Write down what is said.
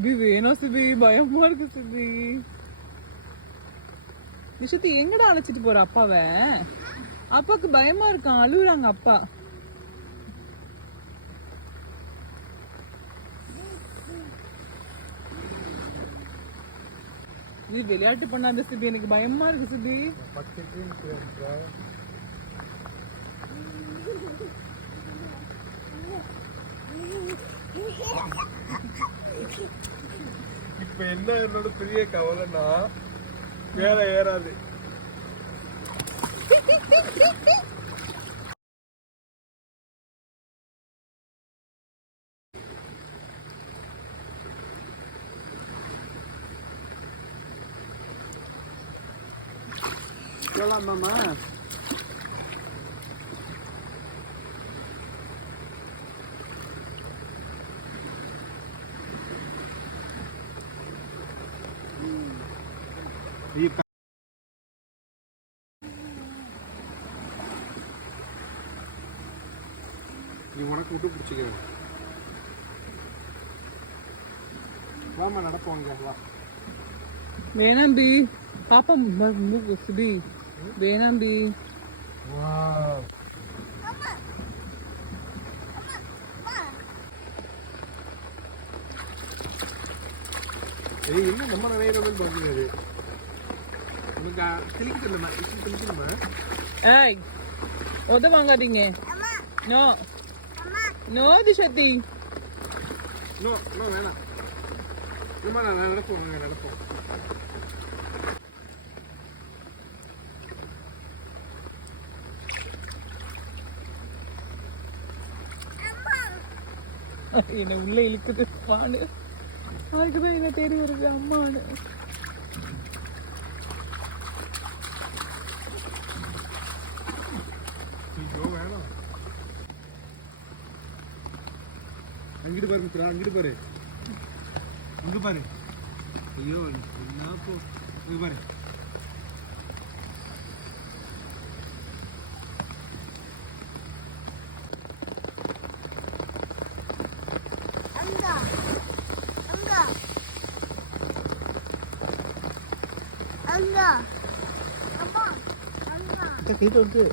CP வேணும் CP, பயமா இருக்கு சிபி. விஷயத்தை எங்கடா அழைச்சிட்டு போற அப்பாவை? அப்பாக்கு பயமா இருக்கான், அழுகுறாங்க அப்பா. இது விளையாட்டு பண்ணாத சிபி, எனக்கு பயமா இருக்கு சிபி. இப்ப என்ன என்னோட பெரிய கவலைன்னா வேற ஏறாது. மாமா நீ உனக்கு விட்டு பிடிச்சிக்க. வாமா நடப்போங்க. வா வேணாம் பி, பாப்பா சிபி வேணாம் பி. என்ன நம்ம நிறைய பாக்குறது உனக்கு கிளிக்கணுமா? ஏய் உத வாங்காதீங்க. நோ நோ திஷதி, நோ நோ வேணாம். நம்ம நடப்போம், வாங்க நடப்போம். என்ன உள்ள இழுக்குது பாடு, அதுக்குதான் என்ன தேடி வருது அம்மானு. வேணாம். அங்கிட்டு பாரு மித்ரா, அங்கிட்டு பாரு, அங்க பாரு. ஐயோ என்ன போ, இங்க பாரு. அங்க அம்மா அங்க கிட்ட இருக்கு.